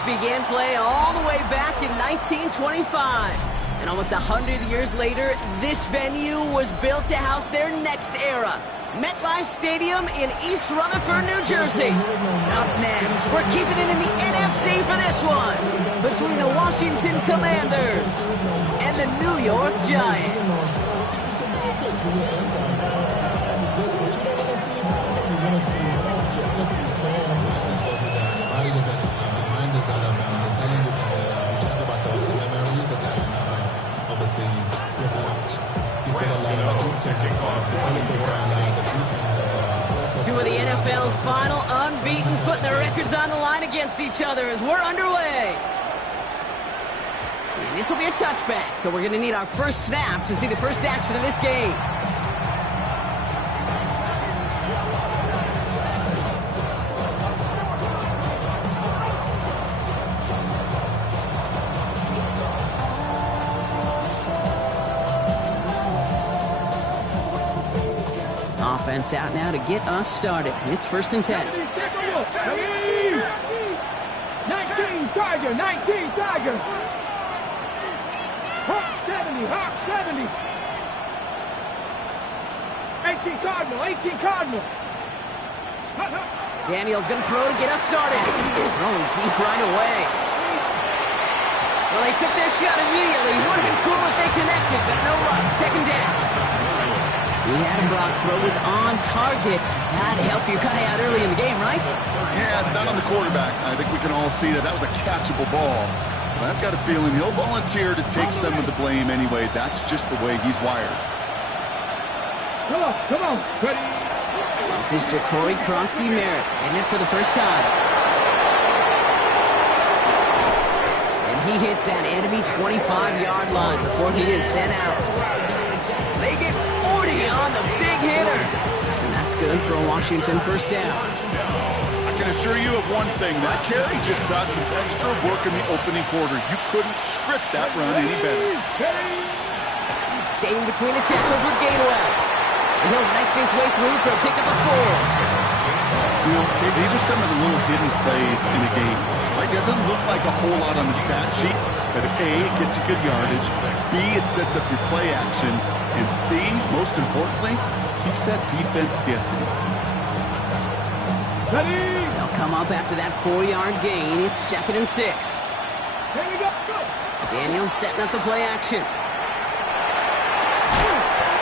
Patriots began play all the way back in 1925. And almost 100 years later, this venue was built to house their next era. MetLife Stadium in East Rutherford, New Jersey. Up next, we're keeping it in the NFC for this one, between the Washington Commanders and the New York Giants. Two of the NFL's final unbeatens putting their records on the line against each other as we're underway. And this will be a touchback, so we're going to need our first snap to see the first action of this game. Offense out now to get us started. It's 1st and 10. 19 Tiger, 19 Tiger. Hawk 70, Hawk 70. 18 Cardinal, 18 Cardinal. Daniel's going to throw to get us started. Throwing deep right away. Well, they took their shot immediately. Would have been cool if they connected, but no luck. 2nd down. The Adam Brock throw was on target. Gotta help your guy out early in the game, right? Yeah, it's not on the quarterback. I think we can all see that was a catchable ball. But I've got a feeling he'll volunteer to take some of the blame anyway. That's just the way he's wired. Come on, ready. This is Ja'Cory Krosky-Merritt, in it for the first time. And he hits that enemy 25-yard line before he is sent out. They get 40 on the big hitter. And that's good for a Washington first down. I can assure you of one thing. That carry just brought some extra work in the opening quarter. You couldn't script that run any better. Staying between the tackles with Gainwell. And he'll knife his way through for a pick of the 4. You know, okay, these are some of the little hidden plays in a game. It doesn't look like a whole lot on the stat sheet, but A, it gets you good yardage, B, it sets up your play action, and C, most importantly, keeps that defense guessing. Ready. They'll come up after that 4-yard gain. It's 2nd and 6. Here we go. Daniels setting up the play action.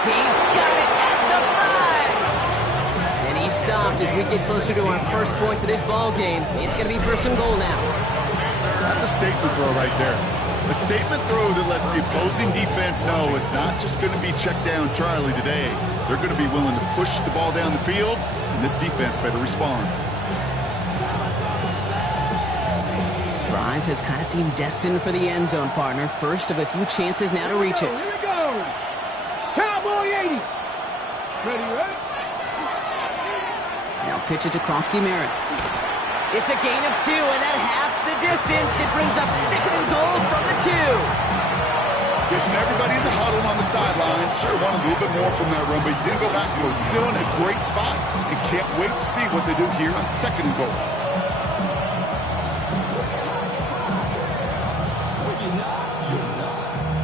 He's got it at the 5. And he's stopped as we get closer to our first points of this ball game. It's going to be 1st and goal now. That's a statement throw right there. A statement throw that lets the opposing defense know it's not just going to be check down Charlie today. They're going to be willing to push the ball down the field, and this defense better respond. Drive has kind of seemed destined for the end zone, partner. First of a few chances now to reach it. Here we go. Cowboy 80. Ready, ready. Now pitch it to Krosky-Merritt. It's a gain of 2, and that halves the distance. It brings up 2nd and goal from the 2. Guessing everybody in the huddle on the sidelines sure wanted a little bit more from that run, but you didn't go backwards. Still in a great spot, and can't wait to see what they do here on 2nd and goal.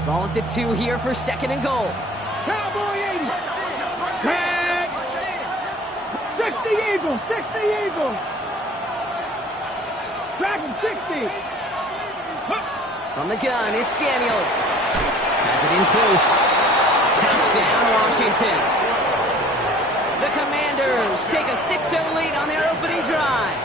Ball at the 2 here for 2nd and goal. Cowboy 80. Tag. 60 Eagles. 60 Eagles. Dragon 60. From the gun, it's Daniels. Has it in close. Touchdown, Washington. The Commanders take a 6-0 lead on their opening drive.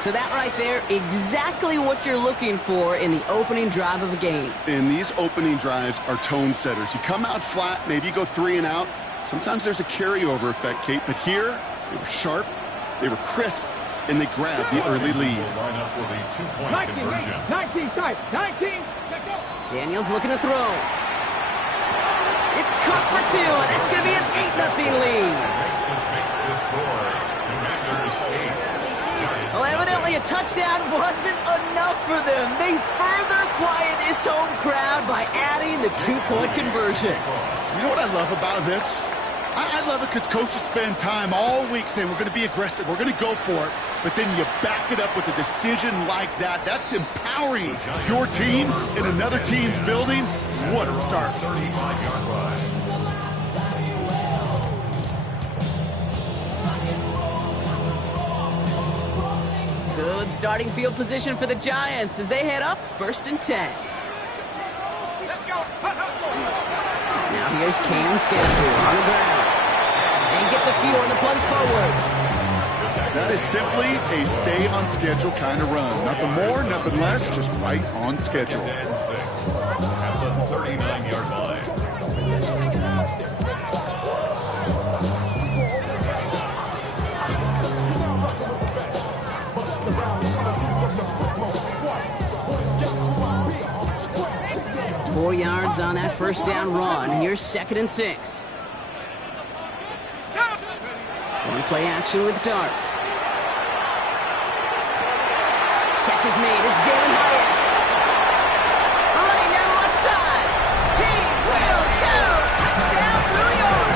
So that right there, exactly what you're looking for in the opening drive of a game. And these opening drives are tone setters. You come out flat, maybe you go 3 and out. Sometimes there's a carryover effect, Kate, but here, they were sharp, they were crisp, and they grabbed the early lead. Line up for the 2-point 19, conversion. 19 tight. 19. Let's go. Daniels looking to throw. It's caught for 2, and that's going to be an 8-0 lead. Makes the score. Commanders 8. Well, evidently a touchdown wasn't enough for them. They further quiet this home crowd by adding the 2-point conversion. You know what I love about this? I love it because coaches spend time all week saying we're going to be aggressive, we're going to go for it, but then you back it up with a decision like that. That's empowering your team in another team's building. What a start. 35-yard line. Good starting field position for the Giants as they head up 1st and 10. Now here's Cam Scantlebury on the ground. And gets a few on the plunge forward. That is simply a stay on schedule kind of run. Nothing more, nothing less, just right on schedule. And 6 at the 39-yard line. 4 yards on that first down run. Here's 2nd and 6. One play action with Dart. Catch is made. It's Jalen Hyatt. Running down the left side. He will go. Touchdown, New York.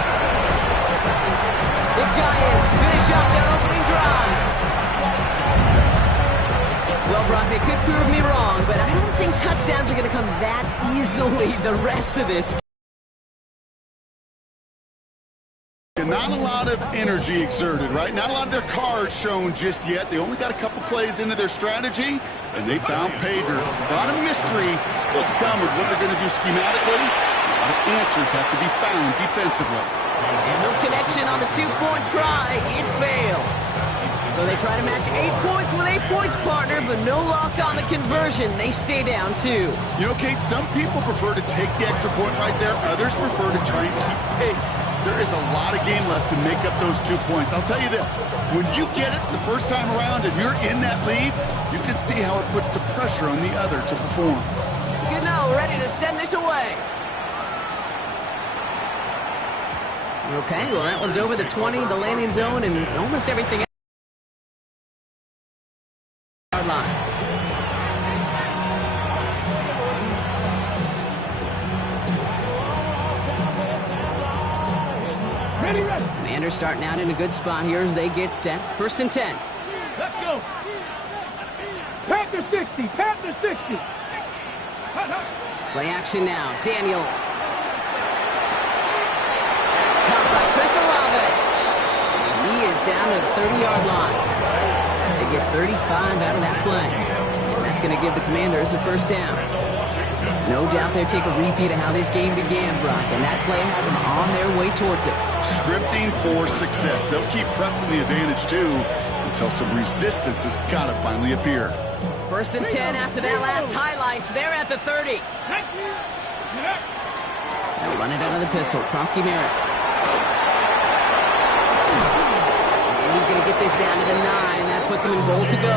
The Giants finish up their opening drive. Well, Brock, they could prove me wrong, but I don't think touchdowns are going to come that easily the rest of this. Not a lot of energy exerted, right? Not a lot of their cards shown just yet. They only got a couple plays into their strategy, and they found pay dirt. A lot of mystery still to come of what they're going to do schematically. A lot of answers have to be found defensively. And no connection on the two-point try. It fails. So they try to match 8 points with 8 points, partner, but no luck on the conversion. They stay down 2. You know, Kate, some people prefer to take the extra point right there. Others prefer to try and keep pace. There is a lot of game left to make up those 2 points. I'll tell you this, when you get it the first time around and you're in that lead, you can see how it puts the pressure on the other to perform. Good now, ready to send this away. Okay, well, that one's over the 20, the landing zone, and almost everything else. Line. Ready, ready. Commanders starting out in a good spot here as they get set. 1st and 10. Let's go. Panther 60. Panther 60. Play action now. Daniels. That's caught by Chris Olave. And he is down to the 30-yard line. They get 35 out of that play. And that's going to give the Commanders a first down. No doubt they'll take a repeat of how this game began, Brock, and that play has them on their way towards it. Scripting for success. They'll keep pressing the advantage, too, until some resistance has got to finally appear. 1st and 10 after that last highlights. They're at the 30. They'll run it out of the pistol. Krosky Merritt. And he's going to get this down to the 9. That puts him in goal to go.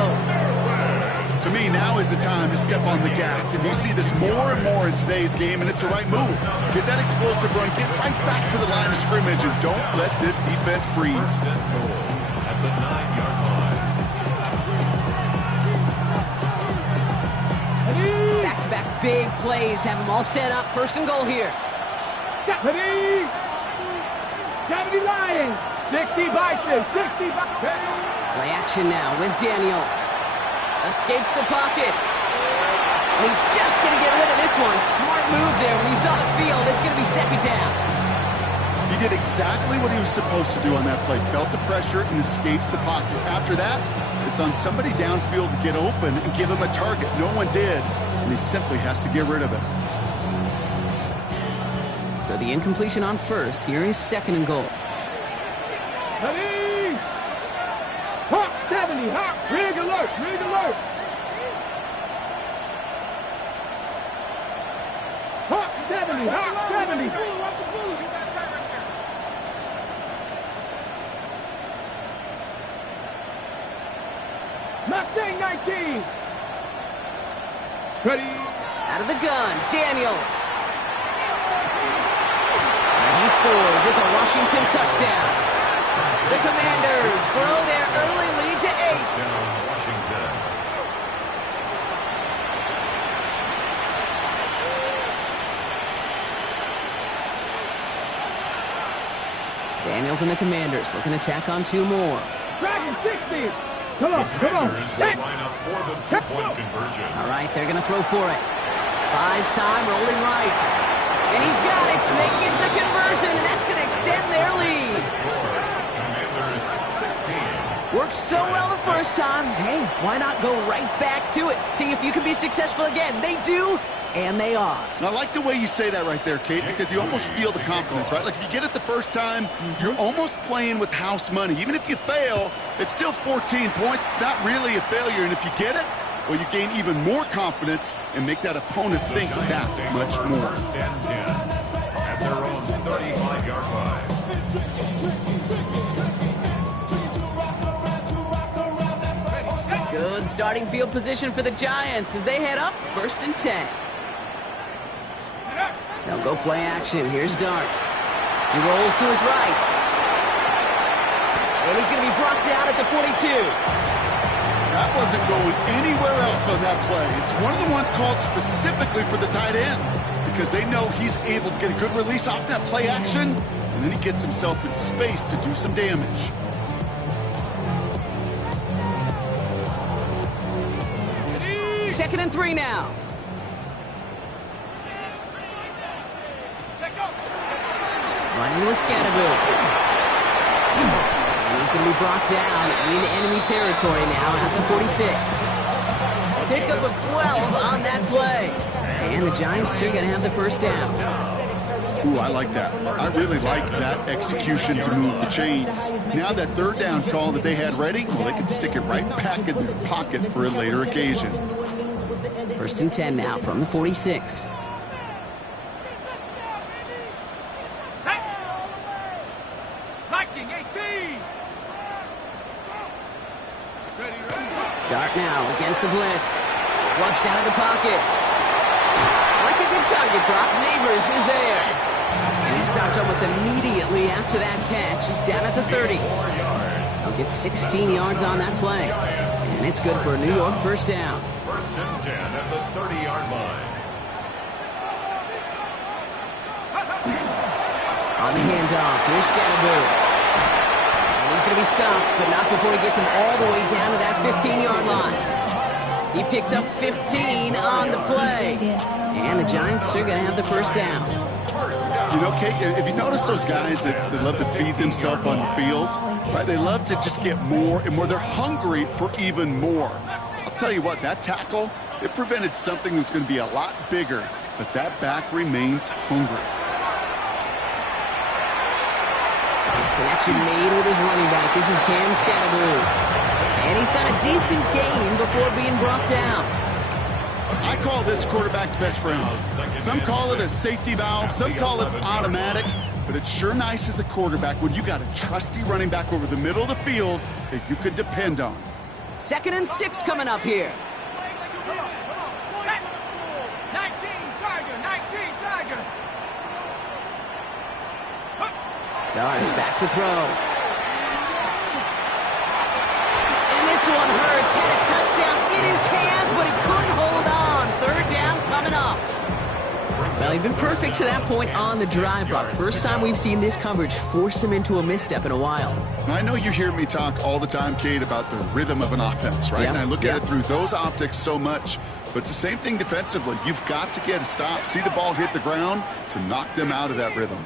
To me, now is the time to step on the gas. And you see this more and more in today's game, and it's the right move. Get that explosive run, get right back to the line of scrimmage, and don't let this defense breathe. First and goal at the 9-yard line. Back-to-back big plays have them all set up. 1st and goal here. Ready. 70 Lions. 60 Bison. 60 Bison. Play action now with Daniels. Escapes the pocket. And he's just going to get rid of this one. Smart move there. When he saw the field, it's going to be 2nd down. He did exactly what he was supposed to do on that play. Felt the pressure and escapes the pocket. After that, it's on somebody downfield to get open and give him a target. No one did, and he simply has to get rid of it. So the incompletion on 1st. Here is 2nd and goal. Ready. Hawk 70. Hawk. Rig alert. Rig alert. Hawk 70. Hawk 70. Mustang 19. Ready. Out of the gun, Daniels. And he scores. It's a Washington touchdown. The Commanders grow their early lead to 8. Touchdown, Washington. Daniels and the Commanders looking to tack on 2 more. Dragon 60. Come on, come on. Commanders will line up for the 2-point conversion. All right, they're going to throw for it. Buys time, rolling right. And he's got it. They get the conversion, and that's going to extend their lead. Commanders 16. Worked so well the first time. Hey, why not go right back to it? See if you can be successful again. They do, and they are. And I like the way you say that right there, Kate, because you almost feel the confidence, right? Like if you get it the first time, you're almost playing with house money. Even if you fail, it's still 14 points. It's not really a failure. And if you get it, well, you gain even more confidence and make that opponent think that much more. First and 10 at their own 35-yard line. Good starting field position for the Giants as they head up 1st and 10. They'll go play action. Here's Dart. He rolls to his right. And he's going to be brought down at the 42. That wasn't going anywhere else on that play. It's one of the ones called specifically for the tight end because they know he's able to get a good release off that play action, and then he gets himself in space to do some damage. Second and 3 now. Running with Scatterbill. And he's going to be brought down in enemy territory now at the 46. Pickup of 12 on that play. And the Giants are going to have the first down. Ooh, I like that. I really like that execution to move the chains. Now that 3rd down call that they had ready, well, they can stick it right back in their pocket for a later occasion. 1st and 10 now from the 46. Dart now against the blitz. Flushed out of the pocket. Like a good target prop, Neighbors is there. And he stopped almost immediately after that catch. He's down at the 30. He'll get 16 yards on that play. And it's good for a New York first down. 1st and 10 at the 30-yard line. On the handoff, here's Scatterbill. And he's going to be stopped, but not before he gets him all the way down to that 15-yard line. He picks up 15 on the play. And the Giants are going to have the first down. You know, Kate, if you notice those guys that love to feed themselves on the field, right? They love to just get more and more. They're hungry for even more. I'll tell you what, that tackle, it prevented something that's going to be a lot bigger, but that back remains hungry. Connection made with his running back. This is Cam Scatterbill. And he's got a decent gain before being brought down. I call this quarterback's best friend. Some call it a safety valve, some call it automatic, but it's sure nice as a quarterback when you got a trusty running back over the middle of the field that you can depend on. 2nd and 6 coming up here. 19 Tiger. Dart's back to throw. And this one hurts. Had a touchdown in his hands, but he couldn't hold on. 3rd down coming up. Well, he'd been perfect to that point on the drive block. First time we've seen this coverage force him into a misstep in a while. I know you hear me talk all the time, Kate, about the rhythm of an offense, right? Yep. And I look at it through those optics so much. But it's the same thing defensively. You've got to get a stop, see the ball hit the ground to knock them out of that rhythm.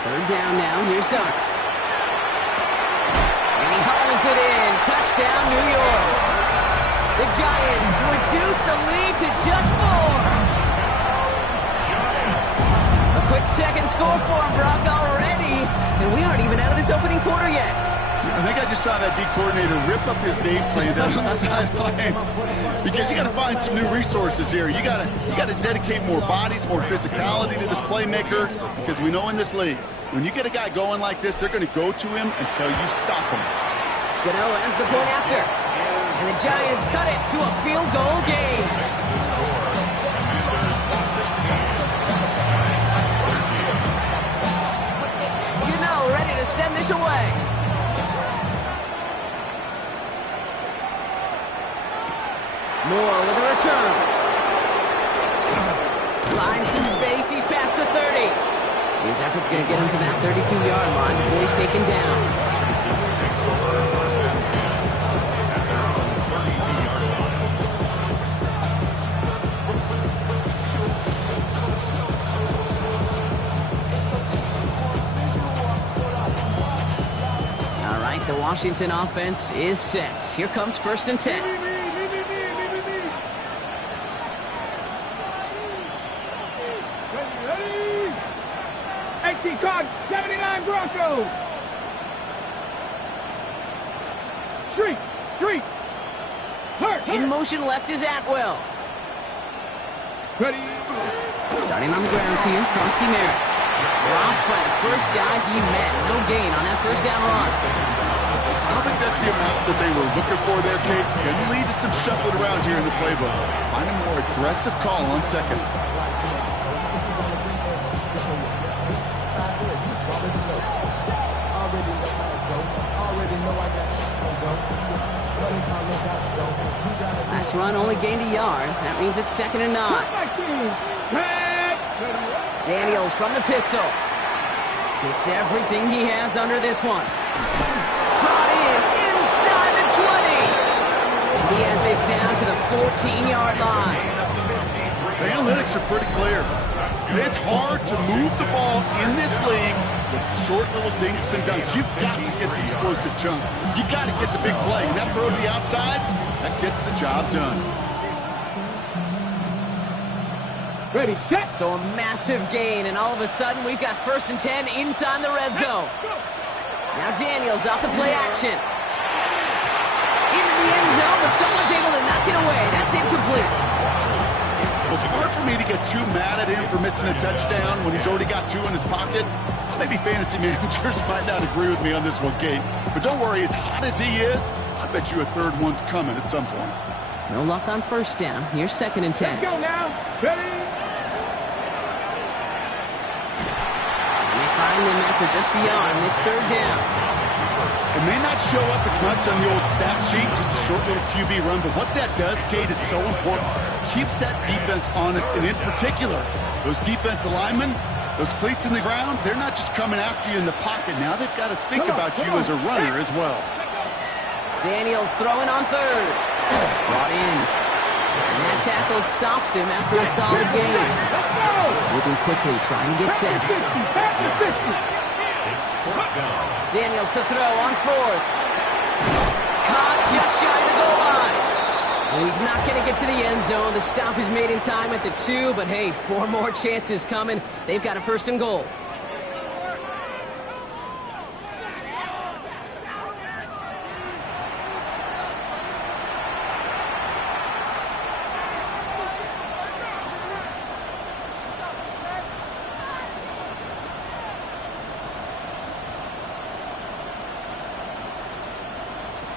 3rd down now. Here's Dart. And he hauls it in. Touchdown, New York. The Giants reduce the lead to just 4. A quick second score for him, Brock, already. And we aren't even out of this opening quarter yet. I think I just saw that D coordinator rip up his game plan down on the sidelines because you got to find some new resources here. You got to dedicate more bodies, more physicality to this playmaker because we know in this league, when you get a guy going like this, they're going to go to him until you stop him. Gano ends the point after. And the Giants cut it to a field goal game. Gano ready to send this away. Moore with a return. His effort's going to get him to that 32-yard line before he's taken down. Takes over first and 10 at their own 32-yard line. All right, the Washington offense is set. Here comes first and 10. Ready? 18 card, 79 Broncos. Street. Hurt. In motion left is Atwell. Ready? Starting on the grounds here, COMMIES. Dropped by the first guy he met. No gain on that first down run. I don't think that's the amount that they were looking for there, Kate. Can lead to some shuffling around here in the playbook. Find a more aggressive call on second. Last run only gained a yard. That means it's 2nd and 9. Daniels from the pistol. Gets everything he has under this one. Brought in inside the 20. He has this down to the 14-yard line. The analytics are pretty clear. It's hard to move the ball in this league with short little dinks and dunks. You've got to get the explosive chunk. You got to get the big play. And that throw to the outside, that gets the job done. Ready, set. So a massive gain, and all of a sudden we've got first and 10 inside the red zone. Now Daniels off the play action. Into the end zone, but someone's able to knock it away. That's incomplete. Well, it's hard for me to get too mad at him for missing a touchdown when he's already got 2 in his pocket. Maybe fantasy managers might not agree with me on this one, Kate. But don't worry, as hot as he is, I bet you a third one's coming at some point. No luck on first down. Here's 2nd and 10. Let's go now. Ready? And they find them after just a yard, and it's 3rd down. It may not show up as much on the old stat sheet, just a short little QB run, but what that does, Kate, is so important. Keeps that defense honest, and in particular, those defensive linemen, those cleats in the ground, they're not just coming after you in the pocket. Now they've got to think about you as a runner as well. Daniels throwing on 3rd. Brought in. And that tackle stops him after a solid gain. Moving quickly, trying to get set. Daniels to throw on 4th. Caught just shy of the goal line. Well, he's not going to get to the end zone. The stop is made in time at the 2, but hey, 4 more chances coming. They've got a 1st and goal.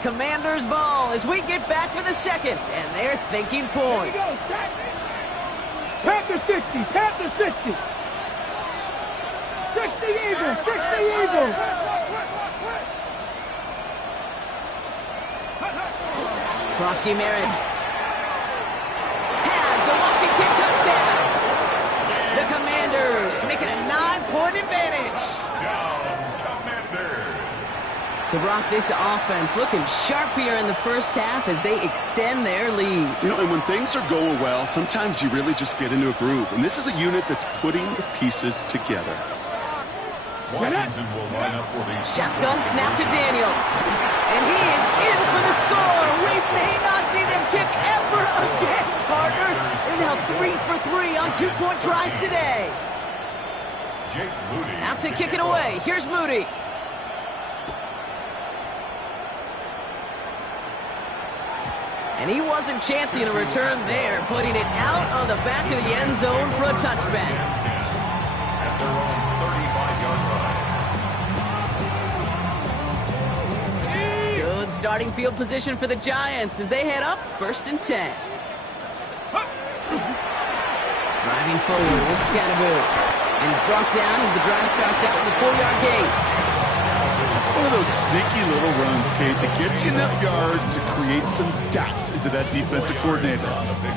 Commanders ball as we get back for the 2nd, and they're thinking points. Panther 60, Panther 60. 60 Eagles, 60 Eagles. Krosky Merritt has the Washington touchdown. The Commanders making a 9-point advantage. So, Brock, this offense looking sharp here in the first half as they extend their lead. You know, and when things are going well, sometimes you really just get into a groove. And this is a unit that's putting the pieces together. Washington will line up for the shotgun snap to Daniels. And he is in for the score. We may not see them kick ever again, partner. They're now 3 for 3 on 2-point tries today. Jake Moody. Out to kick it away. Here's Moody. And he wasn't chancing a return there, putting it out on the back of the end zone for a touchback. At their own 35-yard line. Good starting field position for the Giants as they head up 1st and 10. Driving forward with Scatteroo. And he's brought down as the drive starts out with a 4-yard gain. It's one of those sneaky little runs, Kate, that gets you enough yards to create some doubt into that defensive coordinator.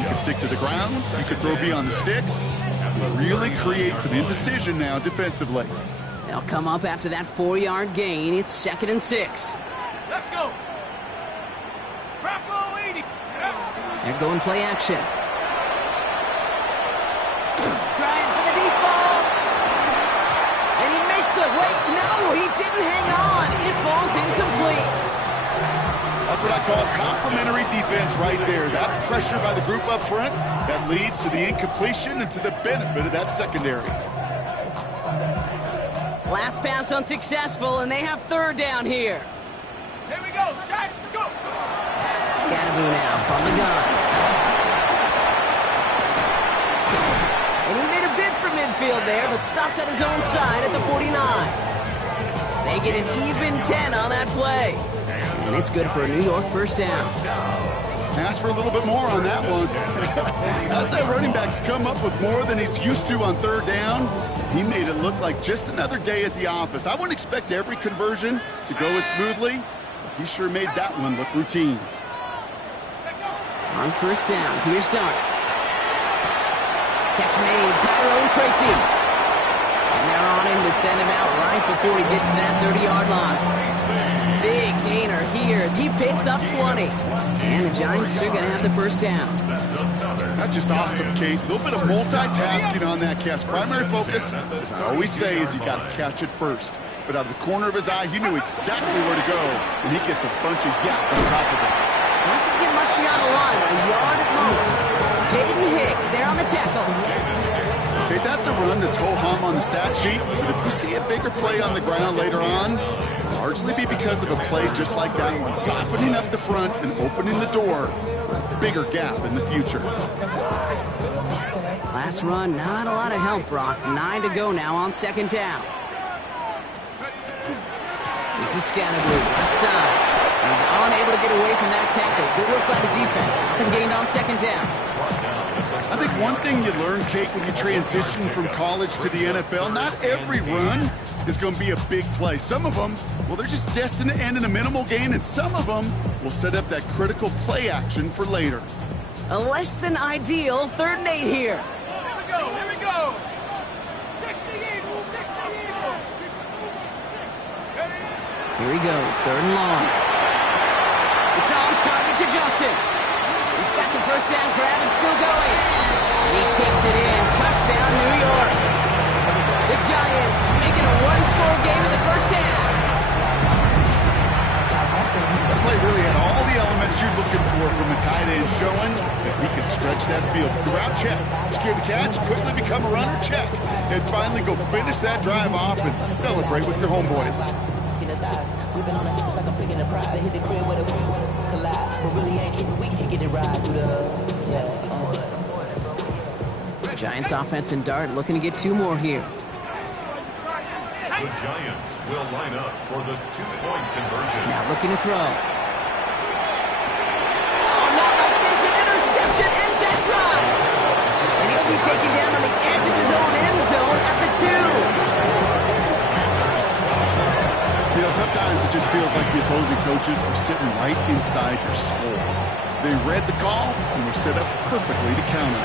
You can stick to the ground, you can throw beyond the sticks, Really create some indecision now defensively. They'll come up after that 4-yard gain. It's 2nd and 6. Let's go. They're going play action. Trying for the deep ball. And he makes the wait. No, he didn't hang on. It falls incomplete. That's what I call complimentary defense right there. That pressure by the group up front, that leads to the incompletion and to the benefit of that secondary. Last pass unsuccessful, and they have 3rd down here. Here we go. Shot. Go. Scatterboo now from the gun. And he made a bid for midfield there, but stopped on his own side at the 49. They get an even 10 on that play. And it's good for a New York 1st down. Ask for a little bit more on that one. How's that running back to come up with more than he's used to on 3rd down? He made it look like just another day at the office. I wouldn't expect every conversion to go as smoothly, but he sure made that one look routine. On 1st down, here's Dart. Catch made, Tyrone Tracy. And they're on him to send him out right before he gets to that 30-yard line. Big gainer here as he picks up 20. And the Giants are going to have the 1st down. That's just awesome, Kate. A little bit of multitasking on that catch. Primary focus, as I always say, is you got to catch it first. But out of the corner of his eye, he knew exactly where to go, and he gets a bunch of yap on top of it. Doesn't get much beyond the line, a yard at most. Jaden Hicks there on the tackle. Okay, that's a run that's ho-hum on the stat sheet, but if you see a bigger play on the ground later on, it'll largely be because of a play just like that one, softening up the front and opening the door for a bigger gap in the future. Last run, not a lot of help, Brock. 9 to go now on 2nd down. This is Scatterboo, left side. He's unable to get away from that tackle. Good work by the defense. Nothing gained on 2nd down. I think one thing you learn, Kate, when you transition from college to the NFL, not every run is going to be a big play. Some of them, well, they're just destined to end in a minimal gain, and some of them will set up that critical play action for later. A less than ideal 3rd and 8 here. Here we go. 60 Eagles. Here he goes, 3rd and long. It's on target to Johnson. He's got the 1st down grab and still going. And he takes it in. Touchdown, New York. The Giants making a 1-score game in the 1st half. That play really had all the elements you're looking for from a tight end, showing that he can stretch that field. Throughout check, secure the catch, quickly become a runner, check, and finally go finish that drive off and celebrate with your homeboys. We've been on it like a pig in the pride. Hit the crib with a collide. But really ain't tripping. We can get it right through the Giants offense and Dart looking to get 2 more here. The Giants will line up for the 2-point conversion. Now looking to throw. Oh, not like this. An interception ends that drive. And he'll be taken down on the edge of his own end zone at the 2. You know, sometimes it just feels like the opposing coaches are sitting right inside your skull. They read the call and were set up perfectly to counter.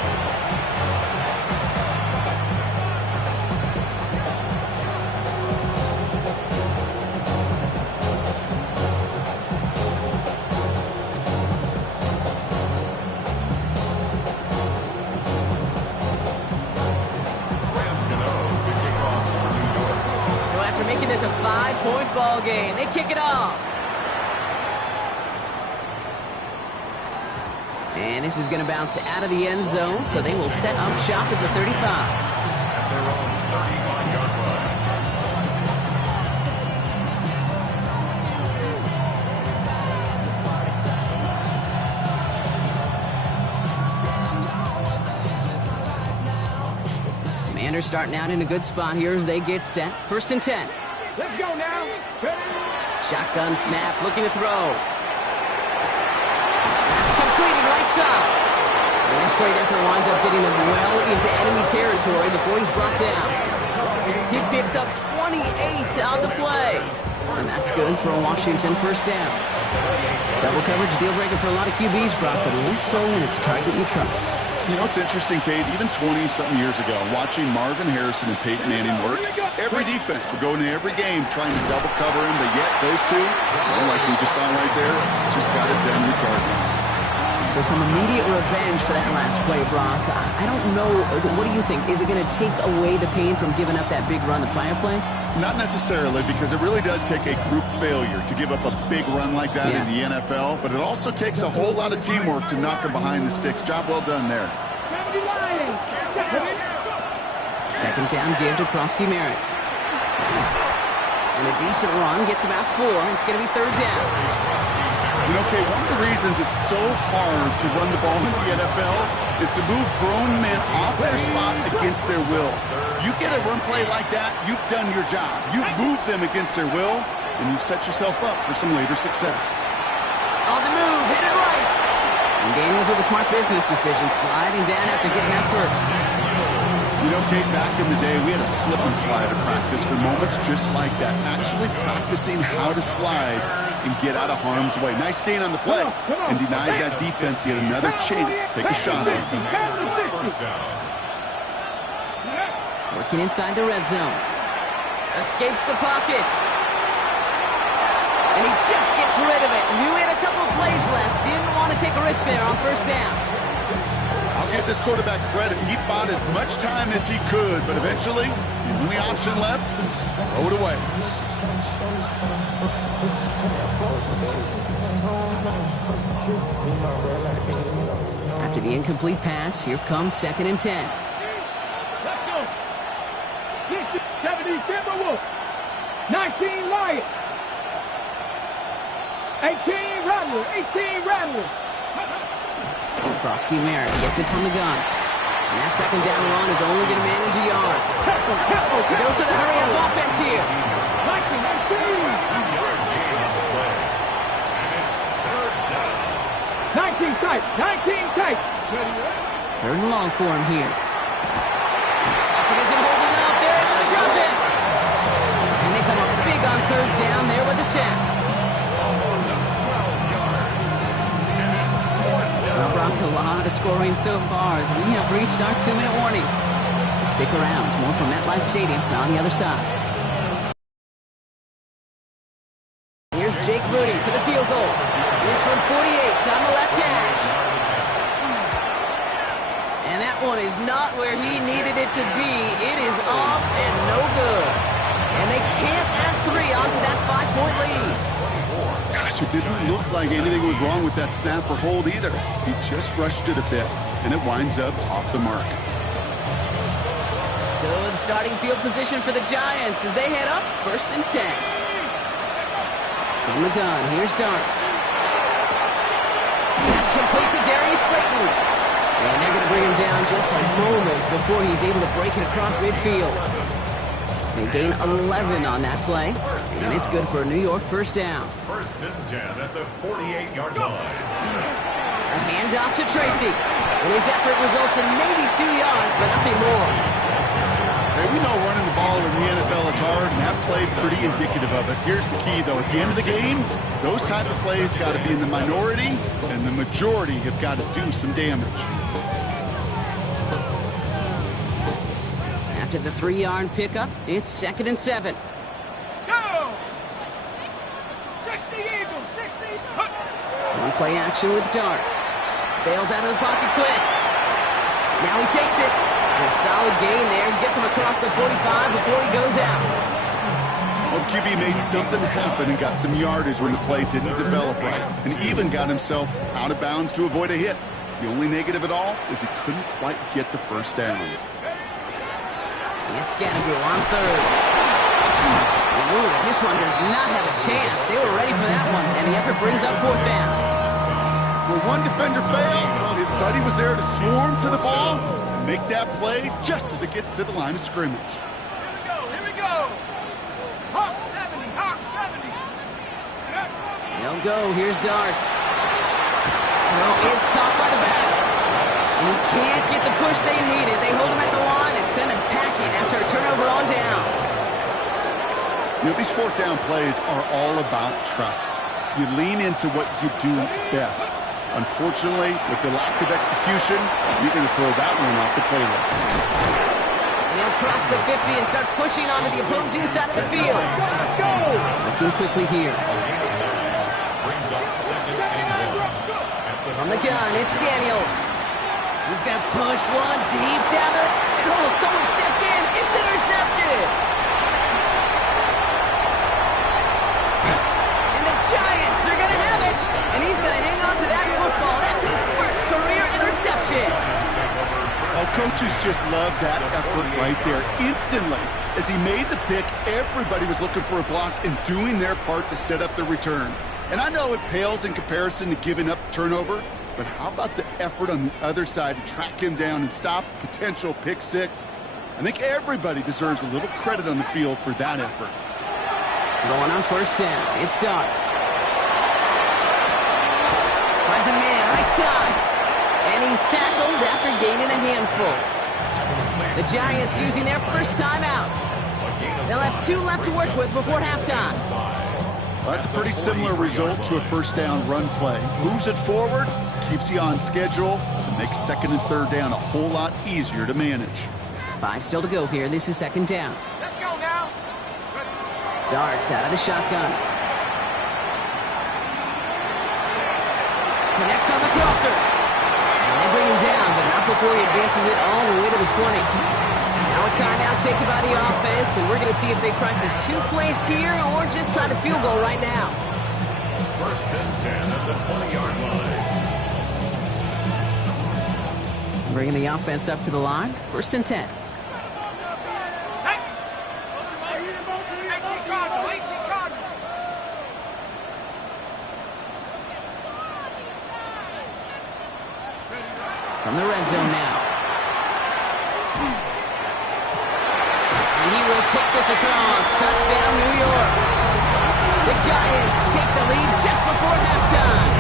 Making this a 5-point ball game. They kick it off. And this is going to bounce out of the end zone, so they will set up shop at the 35. At their own 35-yard line. Commanders starting out in a good spot here as they get set. 1st and 10. Let's go now. Shotgun snap, looking to throw. That's completed right side. And this great effort winds up getting them well into enemy territory before he's brought down. He picks up 28 on the play. And that's That's good for a Washington first down. Double coverage deal breaker for a lot of QBs, Brock, but less so when it's a target you trust. You know, it's interesting, Kate, even 20-something years ago, watching Marvin Harrison and Peyton Manning work, every defense would go into every game trying to double cover him, but yet those two, well, like we just saw right there, just got it done regardless. So some immediate revenge for that last play, Brock. I don't know, what do you think? Is it going to take away the pain from giving up that big run the prior play? Not necessarily, because it really does take a group failure to give up a big run like that in the NFL, but it also takes a whole lot of teamwork to knock him behind the sticks. Job well done there. Second down give to Krosky-Merritt. And a decent run gets about 4. It's going to be third down. You know, Kate, one of the reasons it's so hard to run the ball in the NFL is to move grown men off their spot against their will. You get a run play like that, you've done your job. You've moved them against their will, and you've set yourself up for some later success. On the move, hit it right. And Daniels with a smart business decision, sliding down after getting that first. You know, Kate, back in the day, we had a slip and slide at practice for moments just like that. Actually practicing how to slide and get out of harm's way. Nice gain on the play, and denied that defense yet another chance to take a shot at him. Working inside the red zone. Escapes the pocket. And he just gets rid of it. Knew he had a couple of plays left. Didn't want to take a risk there on first down. I'll give this quarterback credit. He bought as much time as he could, but eventually, the only option left, throw it away. After the incomplete pass, here comes 2nd and 10. Let's go. 70 Timberwolves. 19 Lions. 18 Rattlers. 18 Rattlers. Krosky-Merritt gets it from the gun. And that second down run is only going to manage a yard. He goes to the hurry-up offense here. 19 tight. 19 tight. Third and long for him here. Pocket isn't holding up. They're able to drop it. And they come up big on third down there with the sack. Well, Brock, a lot of scoring so far as we have reached our 2-minute warning. Stick around. It's more from MetLife Stadium on the other side. Here's Jake Moody for the field goal. This from 48 on the left hash. And that one is not where he needed it to be. It is off and no good. And they can't add 3 onto that 5-point lead. Gosh, it didn't look like anything was wrong with that snap or hold either. He just rushed it a bit, and it winds up off the mark. Good starting field position for the Giants as they head up 1st and 10. From the gun, here's Darts. That's complete to Darius Slayton. And they're going to bring him down just a moment before he's able to break it across midfield. They gain 11 on that play, and it's good for a New York first down. 1st and 10 at the 48-yard line. A handoff to Tracy. And his effort results in maybe 2 yards, but nothing more. Hey, we know running the ball in the NFL is hard, and that play pretty indicative of it. Here's the key, though. At the end of the game, those type of plays got to be in the minority, and the majority have got to do some damage. After the 3-yard pickup, it's 2nd and 7. Go! 60 Eagles. 60. One play action with Darts. Bails out of the pocket quick. Now he takes it. A solid gain there. Gets him across the 45 before he goes out. Well, the QB made something happen and got some yardage when the play didn't develop right, and even got himself out of bounds to avoid a hit. The only negative at all is he couldn't quite get the first down. It's Scattergrew on third. Ooh, this one does not have a chance. They were ready for that one, and the effort brings up 4th down. Well, one defender failed. Well, his buddy was there to swarm to the ball and make that play just as it gets to the line of scrimmage. Here we go. Hawk 70. Hawk 70. They'll go. Here's Darts. Well, it's caught by the back. And he can't get the push they needed. They hold him at the line and send him packing after a turnover on downs. You know, these fourth down plays are all about trust. You lean into what you do best. Unfortunately, with the lack of execution, you're going to throw that one off the playlist. And he'll cross the 50 and start pushing onto the opposing side of the field. Let's go! Looking quickly here. Brings up 2nd and 1. From the gun, it's Daniels. He's going to push one deep down there. And someone stepped in. It's intercepted. And the Giants are going to have it. And he's going to hang on to that football. That's his first career interception. Oh, coaches just love that effort right there. Instantly, as he made the pick, everybody was looking for a block and doing their part to set up the return. And I know it pales in comparison to giving up the turnover, but how about the effort on the other side to track him down and stop a potential pick six? I think everybody deserves a little credit on the field for that effort. Going on first down, it's Dart. Finds a man right side. And he's tackled after gaining a handful. The Giants using their first timeout. They'll have 2 left to work with before halftime. Well, that's a pretty similar result to a first down run play. Moves it forward, keeps you on schedule, and makes 2nd and 3rd down a whole lot easier to manage. 5 still to go here. This is 2nd down. Let's go now! Darts out of the shotgun. Connects on the crosser. And they bring him down, but not before he advances it all the way to the 20. Now a timeout taken by the offense, and we're going to see if they try for 2 plays here or just try to field goal right now. 1st and 10 at the 20-yard line. Bringing the offense up to the line. 1st and 10. From the red zone now. And he will take this across. Touchdown, New York. The Giants take the lead just before halftime.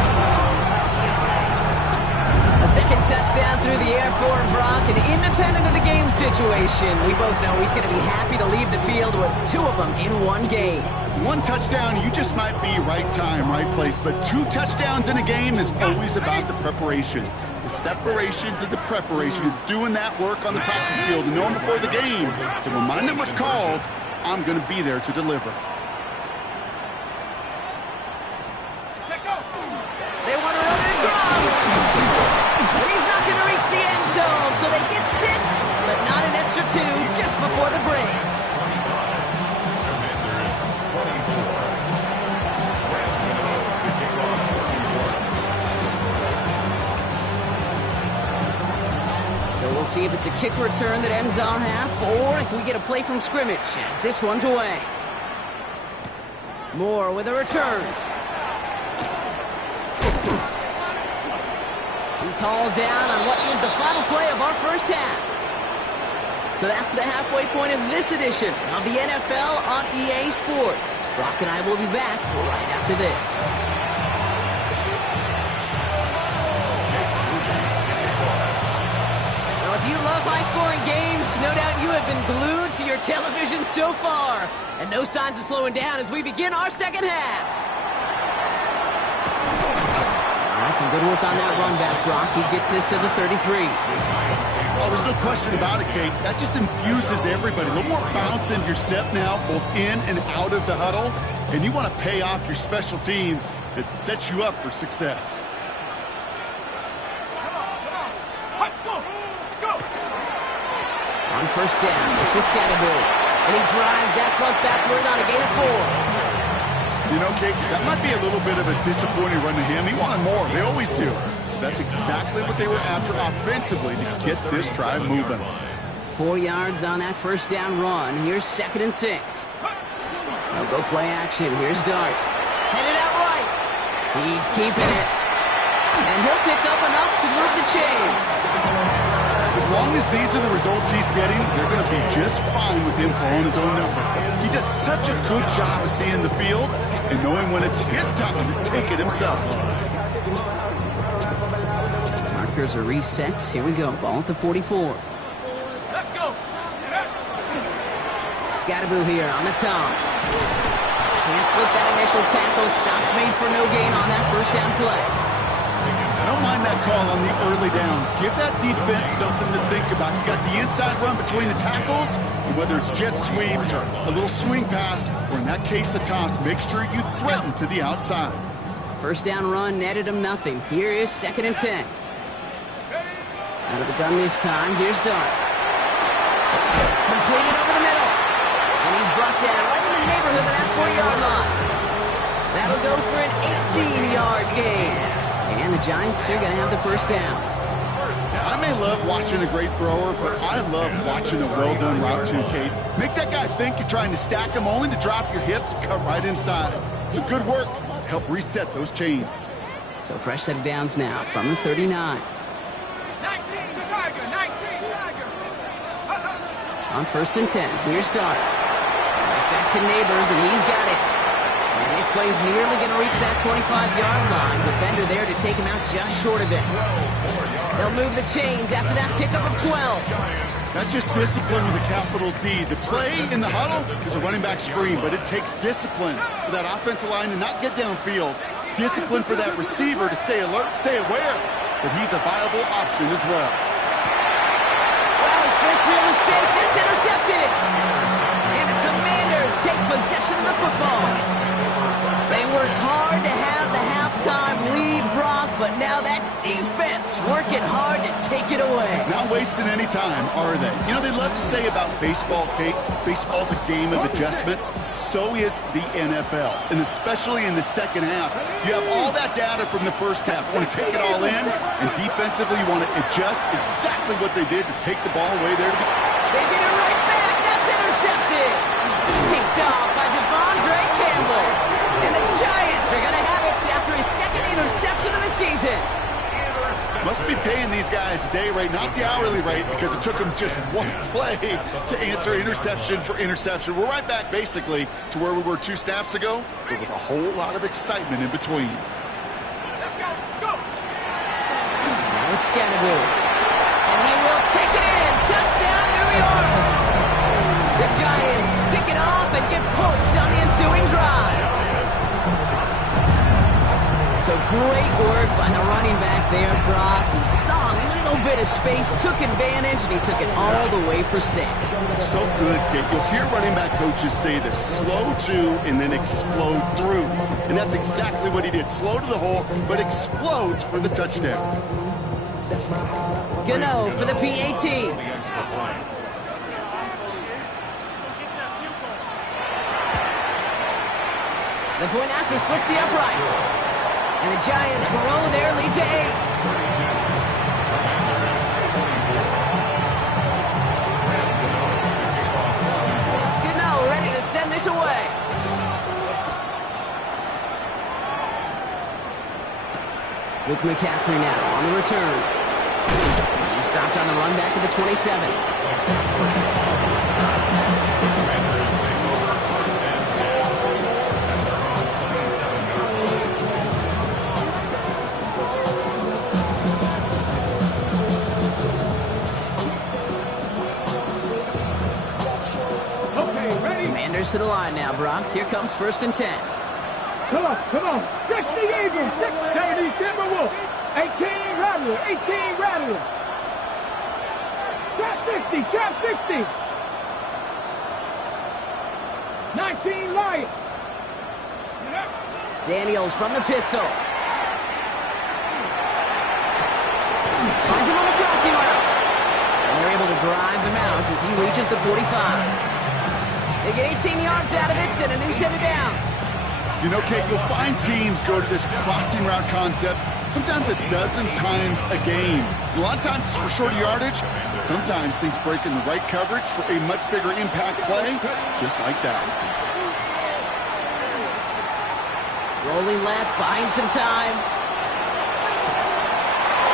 A 2nd touchdown through the air for Brock, and independent of the game situation, we both know he's going to be happy to leave the field with 2 of them in one game. 1 touchdown, you just might be right time, right place, but 2 touchdowns in a game is always about the preparation. The separation to the preparation. It's doing that work on the practice field and knowing before the game that when my number's called, I'm going to be there to deliver. They want to run it across. He's not going to reach the end zone, so they get 6, but not an extra 2 just before the break. We'll see if it's a kick return that ends on half, or if we get a play from scrimmage, as this one's away. Moore with a return. He's hauled down on what is the final play of our first half. So that's the halfway point of this edition of the NFL on EA Sports. Brock and I will be back right after this. If you love high-scoring games, no doubt you have been glued to your television so far. And no signs of slowing down as we begin our second half. All right, some good work on that run back, Brock. He gets this to the 33. Oh, there's no question about it, Kate. That just infuses everybody. A little more bounce in your step now, both in and out of the huddle. And you want to pay off your special teams that sets you up for success. On first down, this is Scatterbury. And he drives that punt backward on a gain of 4. You know, Kate, that might be a little bit of a disappointing run to him. He wanted more. They always do. That's exactly what they were after offensively to get this drive moving. 4 yards on that first down run. Here's 2nd and 6. They'll go play action. Here's Dart. Headed out right. He's keeping it. And he'll pick up enough to move the chains. As long as these are the results he's getting, they're going to be just fine with him calling his own number. He does such a good job of seeing the field and knowing when it's his time to take it himself. Markers are reset. Here we go. Ball at the 44. Let's go. Scattaboo here on the toss. Can't slip that initial tackle. Stops made for no gain on that first down play. I don't mind that call on the early downs. Give that defense something to think about. You got the inside run between the tackles, and whether it's jet sweeps or a little swing pass, or in that case a toss, make sure you threaten to the outside. First down run netted him nothing. Here is 2nd and 10. Out of the gun this time. Here's Dart. Completed over the middle. And he's brought down right in the neighborhood of that 4-yard line. That'll go for an 18-yard gain. And the Giants are going to have the first down. I may love watching a great thrower, but I love watching a well-done route too, Kate. Make that guy think you're trying to stack him only to drop your hips and cut right inside. Some good work to help reset those chains. So fresh set of downs now from the 39. 19 Tiger, 19 Tiger. On 1st and 10, here's Dart. Right back to Neighbors, and he's got it. And this play's nearly going to reach that 25-yard line. Defender there to take him out just short of it. They'll move the chains after that pickup of 12. That's just discipline with a capital D. The play in the huddle is a running back screen, but it takes discipline for that offensive line to not get downfield. Discipline for that receiver to stay alert, stay aware that he's a viable option as well. Well, his first real mistake, that's intercepted. And the Commanders take possession of the football. They worked hard to have the halftime lead, Brock, but now that defense working hard to take it away. Not wasting any time, are they? You know, they love to say about baseball, Kate, baseball's a game of adjustments. So is the NFL, and especially in the second half. You have all that data from the first half. You want to take it all in, and defensively you want to adjust exactly what they did to take the ball away there. They get it right back. That's intercepted. Picked off by Devondre Campbell. And the Giants are going to have it after his 2nd interception of the season. Must be paying these guys a day rate, not the hourly rate, because it took them just one play to answer interception for interception. We're right back, basically, to where we were 2 snaps ago, but with a whole lot of excitement in between. Let's go, go. Now it's Scattaboo. And he will take it in. Touchdown, New York. The Giants pick it off and get points on the ensuing drive. So great work by the running back there, Brock. He saw a little bit of space, took advantage, and he took it all the way for 6. So good, kid. You'll hear running back coaches say this: slow to and then explode through. And that's exactly what he did. Slow to the hole, but explodes for the touchdown. Gano for the PAT. The point after splits the uprights. And the Giants grow their lead to 8. Gano ready to send this away. Luke McCaffrey now on the return. He stopped on the run back at the 27. To the line now, Brock. Here comes 1st and 10. Come on, come on. 60 Eagles, 70 Timberwolves, 18 Rattlers, 18 Rattlers. Trap 60, trap 60. 19 Lions. Daniels from the pistol. Finds him on the crossing route. And they're able to drive him out as he reaches the 45. They get 18 yards out of it and a new set of downs. You know, Kate, you'll find teams go to this crossing route concept sometimes a dozen times a game. A lot of times it's for shorter yardage, but sometimes things break in the right coverage for a much bigger impact play, just like that. Rolling left, buying some time.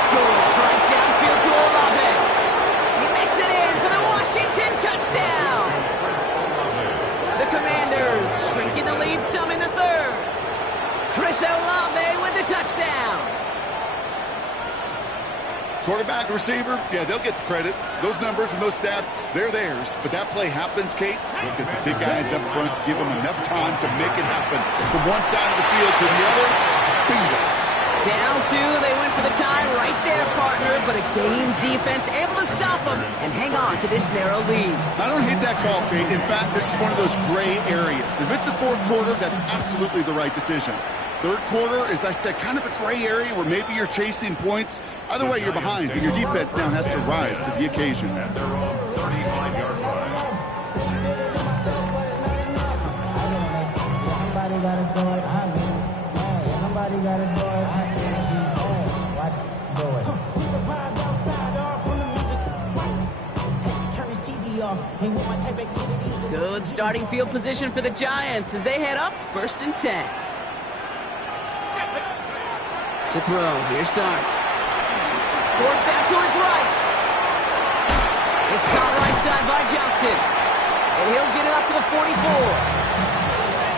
Goes right downfield to Olave. He makes it in for the Washington touchdown. The Commanders shrinking the lead some in the 3rd. Chris Olave with the touchdown. Quarterback, receiver, yeah, they'll get the credit. Those numbers and those stats, they're theirs. But that play happens, Kate, because the big guys up front give them enough time to make it happen. From one side of the field to the other, bingo. Down two, they went for the tie right there, partner. But a game defense able to stop them and hang on to this narrow lead. I don't hate that call, Kate. In fact, this is one of those gray areas. If it's the fourth quarter, that's absolutely the right decision. Third quarter, as I said, kind of a gray area where maybe you're chasing points. Either way, you're behind, and your defense now has to rise to the occasion. At their own 35-yard line. Somebody got to do it. I mean, somebody got to do it. I can't. Watch it. Do it. He's arrived outside off from the music. Turn his TV off. He want my type activity. Good starting field position for the Giants as they head up 1st and 10. To throw, here's Dart. Forced out to his right. It's caught right side by Johnson. And he'll get it up to the 44.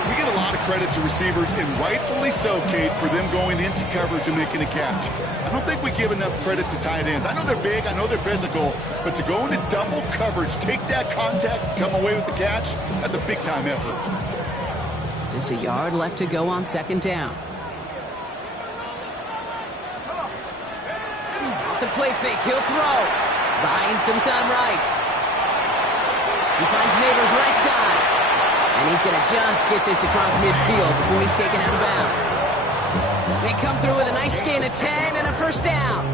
We get a lot of credit to receivers, and rightfully so, Kate, for them going into coverage and making a catch. I don't think we give enough credit to tight ends. I know they're big, I know they're physical, but to go into double coverage, take that contact, come away with the catch, that's a big-time effort. Just a yard left to go on 2nd down. The play fake, he'll throw. Buying some time right. He finds Neighbors right side. And he's going to just get this across midfield before he's taken out of bounds. They come through with a nice gain of 10 and a 1st down.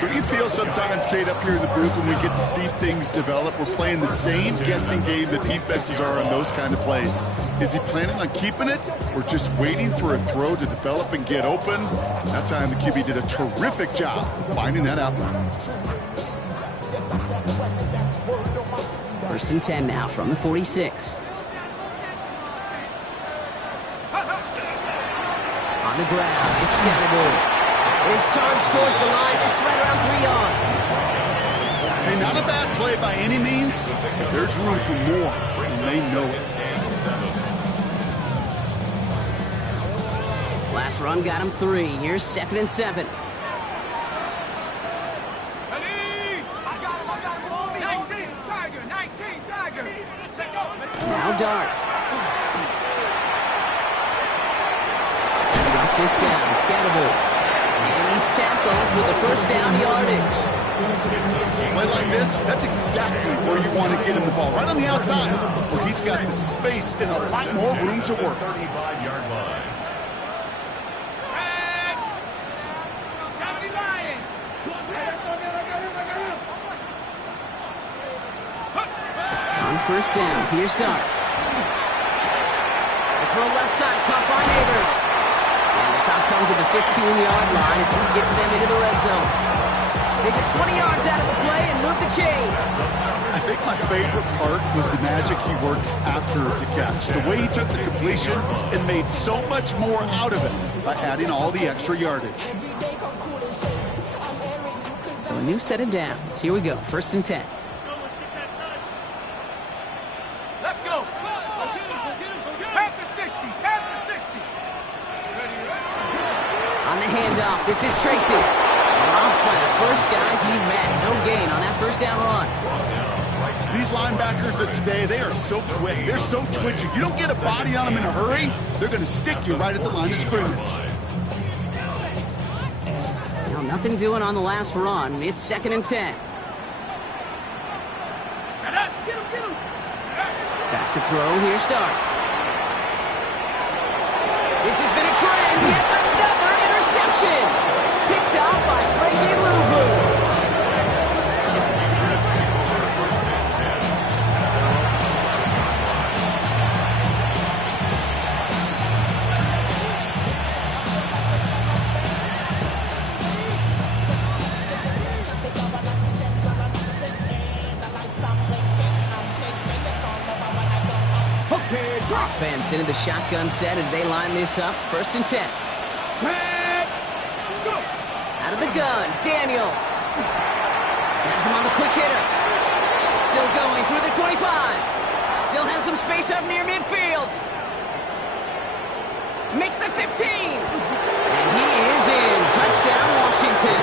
Don't you feel sometimes, Kate, up here in the booth when we get to see things develop, we're playing the same guessing game the defenses are on those kind of plays? Is he planning on keeping it or just waiting for a throw to develop and get open? That time the QB did a terrific job of finding that outlet. 1st and 10 now from the 46. On the ground, it's Scatterboard. His charge towards the line, it's right around 3 yards. Hey, not a bad play by any means. There's room for more, and they know it. Last run got him 3. Here's 2nd and 7. Now Dart. Drop this down, Scatterboard. And he's tackled with the 1st down yardage. Play like this, that's exactly where you want to get him the ball. Right on the outside, where he's got the space and a lot more room to work. 35-yard line. On 1st down, here's Dart. The throw left side, caught by Neighbors. And the stop comes at the 15-yard line as he gets them into the red zone. They get 20 yards out of the play and move the chains. I think my favorite part was the magic he worked after the catch. The way he took the completion and made so much more out of it by adding all the extra yardage. So a new set of downs. Here we go, 1st and 10. Let's go. Half the 60. Half the 60. On the handoff, this is Tracy. Long flat, first guy he met. No gain on that 1st down run. These linebackers of today, they are so quick. They're so twitchy. You don't get a body on them in a hurry, they're going to stick you right at the line of scrimmage. Now, nothing doing on the last run. It's 2nd and 10. Back to throw. Here's Dart. This has been a trend. Yet another interception. Picked up by Frankie Louvu. Offense into the shotgun set as they line this up. 1st and 10. Out of the gun, Daniels. Has him on the quick hitter. Still going through the 25. Still has some space up near midfield. Makes the 15. And he is in. Touchdown, Washington.